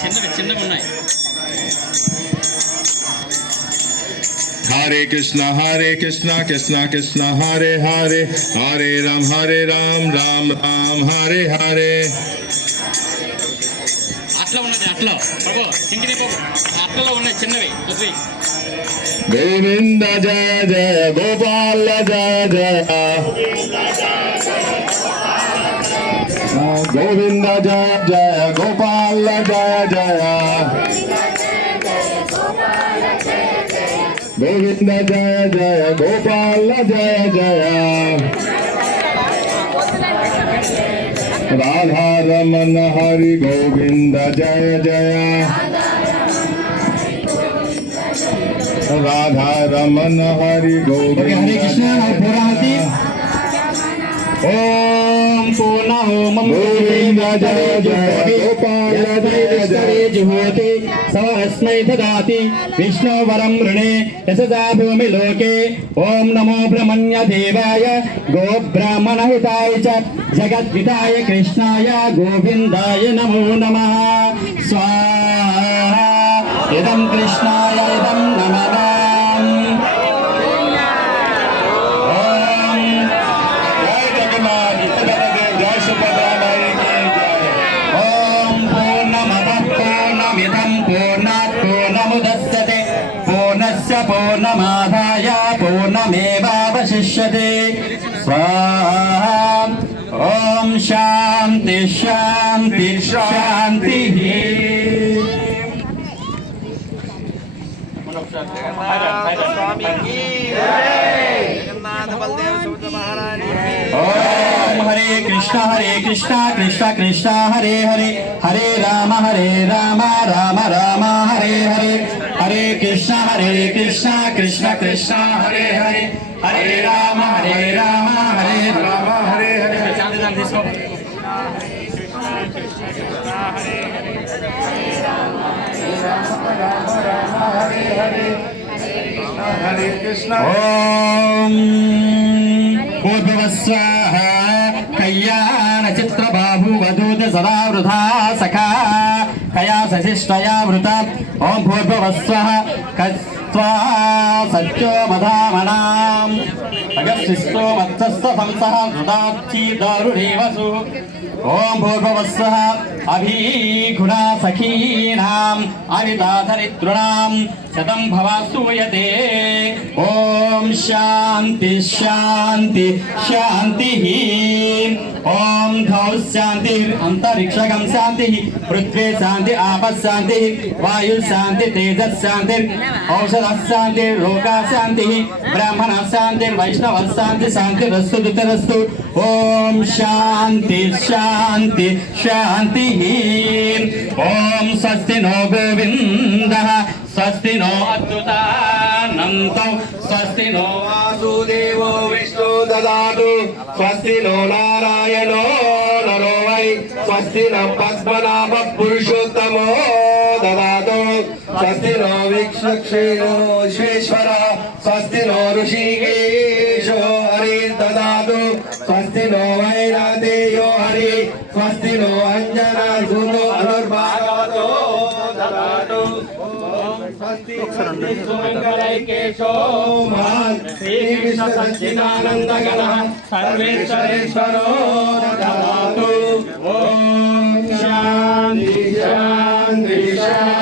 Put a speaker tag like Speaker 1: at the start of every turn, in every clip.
Speaker 1: చిన్నవి చిన్నవి ఉన్నాయి
Speaker 2: Hare Krishna, Hare Krishna, Krishna Krishna, Hare Hare, Hare Ram, Hare Ram, Ram Ram, Hare Hare.
Speaker 1: అట్లా ఉన్నది అట్లా ప్రభు బాబు అట్లలో ఉన్నాయి చిన్నవి కొద్ది
Speaker 2: Govinda Jaya Jaya, Gopala Jaya Govind जय जय गोपाल जय जय। गोविंद जय जय गोपाल जय जय। राधा रमन हरि गोविंद जय जय। राधा रमन हरि गोविंद
Speaker 3: हरे कृष्ण और पूरा ओ
Speaker 2: ओम पूर्ण ओम गोपाल
Speaker 3: जुहोति सवरस्मै ददाति। विष्णुवरं वृणे यशसा नमो ब्रह्मण्य देवाय गोब्राह्मणहिताय च जगद्विताय कृष्णाय गोविंदाय नमो नमः। स्वाहा। इदं कृष्णाय इदं पूर्णमादाय पूर्णमेवावशिष्यते स्वाहा ॐ शान्ति शान्ति शान्तिः
Speaker 4: जगन्नाथ बलदेव सुभद्रा महाराज की
Speaker 3: ॐ हरे कृष्ण हरे कृष्ण कृष्ण कृष्ण हरे हरे हरे राम हरे राम राम राम हरे हरे हरे कृष्णा हरे कृष्णा कृष्णा कृष्णा, हरे हरे। हरे राम हरे राम हरे राम। हरे हरे
Speaker 2: हरे हरे
Speaker 3: कल्याण चित्र बाहु वधूत सदा वृथा सखा।
Speaker 2: కయా శశిష్టయా వృత ఓం భూర్భవస్వ సత్యో మధామణాం భగశిస్తో మత్సస్వ శతం భవాస్తూయతే ఓం శాంతి శాంతి శాంతి ఓం ధౌ శాంతి అంతరిక్షగం శాంతి పృథ్వీ శాంతి ఆప శాంతి వాయు శాంతి తేజ శాంతి ఔషధ
Speaker 1: శాంతి
Speaker 2: లోకా శాంతి బ్రాహ్మణ శాంతి వైష్ణవ శాంతి శాంతి రస్తు దుతరస్తు
Speaker 1: ఓం
Speaker 2: శాంతి శాంతి శాంతి
Speaker 1: ఓం స్వస్తి నో గోవింద. స్వస్తి నో అచ్యుతానంతం స్వస్తి నో వాసుదేవో విష్ణు దాదు స్వస్తి నో నారాయణో నరో వై స్వస్తి నో పద్మనాభ పురుషోత్తమో దాదు స్వస్తి నో విక్షక్షేణో విశ్వేశ్వర. స్వస్తి నో ఋషికే శ్రీమంగళైకేశో శ్రీకృష్ణ సచ్చిదానందగల సర్వేశ్వరేశ్వరో దాతు ఓం శాంతి శాంతి శాంతి.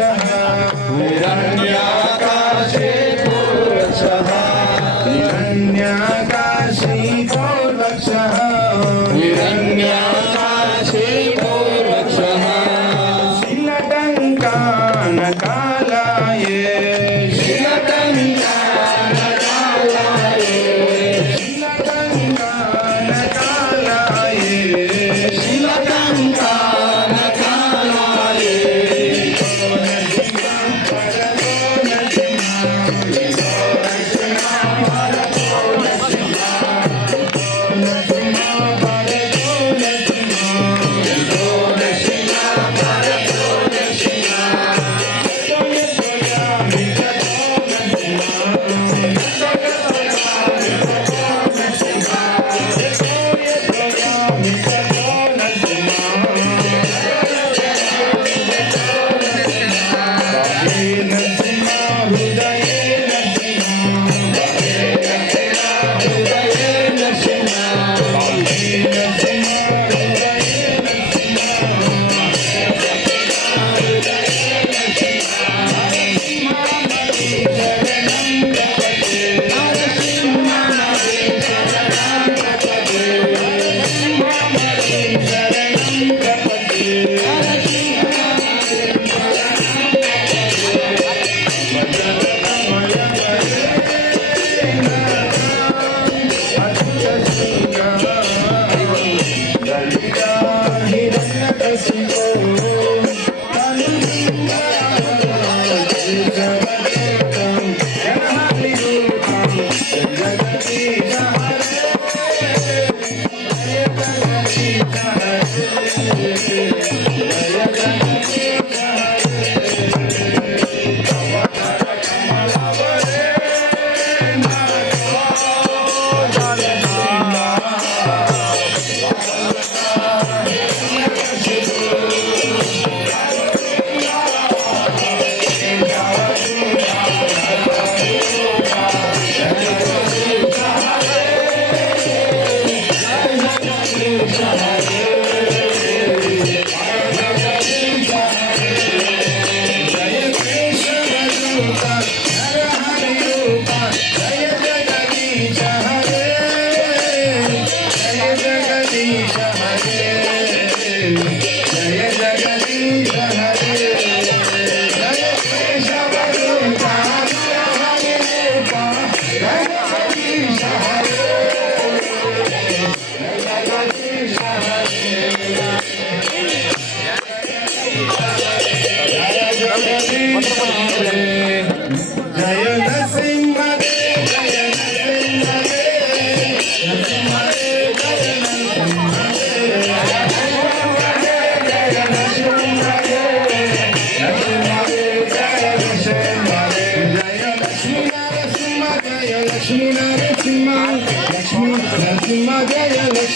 Speaker 5: शरणं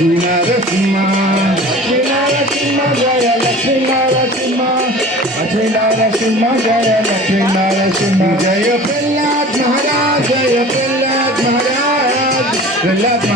Speaker 5: లక్ష్మీ నరసింహ లక్ష్మీ నరసింహ జయ లక్ష్మీ నరసింహ లక్ష్మీ నరసింహ జయ లక్ష్మీ నరసింహ జయ ప్రహ్లాద్ మహారాజ్ జయ ప్రహ్లాద్ మహారాజ్ ప్రహ్లాద్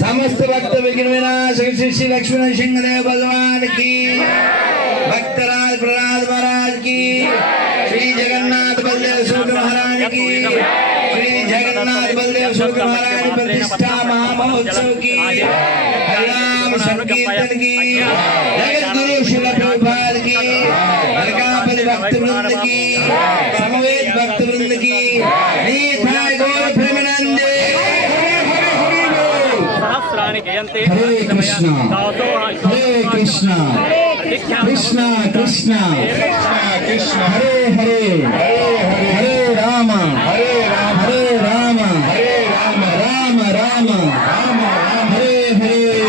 Speaker 5: సమస్త భక్త విఘ్న వినాశక శ్రీ లక్ష్మణ సింహదేవ భగవాన్కి భక్తరాజ్ ప్రహ్లాద్
Speaker 1: మహారాజ్కి శ్రీ జగన్నాథ్ బలదేవ్ శుభ మహారాజ్ की श्री जगन्नाथ बलदेव शुक्र महाराज प्रतिष्ठा महामहोत्सव की हरिनाम संकीर्तन की जगत गुरु शिल प्रभुपाद की अलकापल भक्त वृंद की समवेत भक्त वृंद की
Speaker 6: కృష్ణ. హరే హరే హరే రామ హరే రామ. హరే రామ. హరే రామ. రామ. రామ రామ. హరే హరే.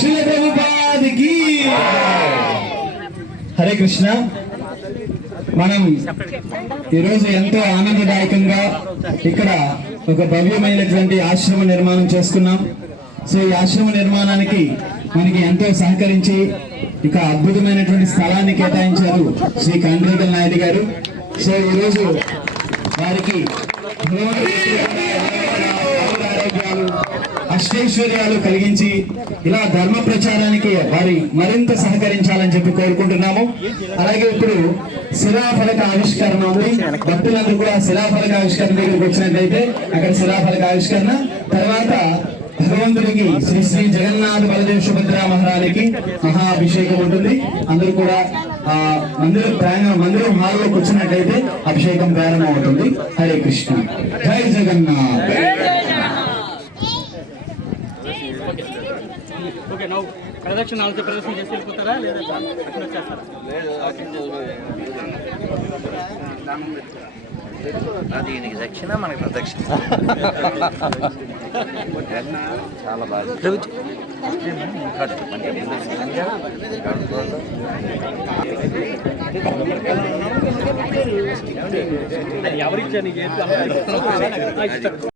Speaker 6: శ్రీ ప్రభుపాదికి హరే కృష్ణ. మనం ఈరోజు ఎంతో ఆనందదాయకంగా ఇక్కడ ఒక భవ్యమైనటువంటి ఆశ్రమ నిర్మాణం చేసుకున్నాం. సో ఈ ఆశ్రమ నిర్మాణానికి మనకి ఎంతో సహకరించి ఇక అద్భుతమైనటువంటి స్థలాన్ని కేటాయించారు శ్రీ కండ్రేకల్ నాయుడు గారు. సో ఈరోజు వారికి అష్టైశ్వర్యాలు కలిగించి ఇలా ధర్మ ప్రచారానికి వారి మరింత సహకరించాలని చెప్పి కోరుకుంటున్నాము. అలాగే ఇప్పుడు శిలాఫలక ఆవిష్కరణ ఉంది. భక్తులందరూ కూడా శిలాఫలక ఆవిష్కరణ దగ్గరికి వచ్చినట్లయితే అక్కడ శిలాఫలక ఆవిష్కరణ తర్వాత భగవంతుడికి శ్రీ శ్రీ జగన్నాథ బలదేవ సుభద్ర మహారానికి మహా అభిషేకం ఉంటుంది అందరూ కూడా ఆ మందిరం ప్రయాణం మందిరం హాల్లో కూర్చున్నట్లయితే అభిషేకం ప్రారంభం అవుతుంది హరే కృష్ణ జై జగన్నాథ్
Speaker 7: ఓకే ప్రదక్షిణ ప్రదక్షిణ చేసి వెళ్ళిపోతారా లేదా వచ్చేస్తారా?
Speaker 8: దీనికి దక్షిణ మనకి ప్రదక్షిణ. చాలా బాగా
Speaker 7: అది ఎవరిచ్చారు నీకు?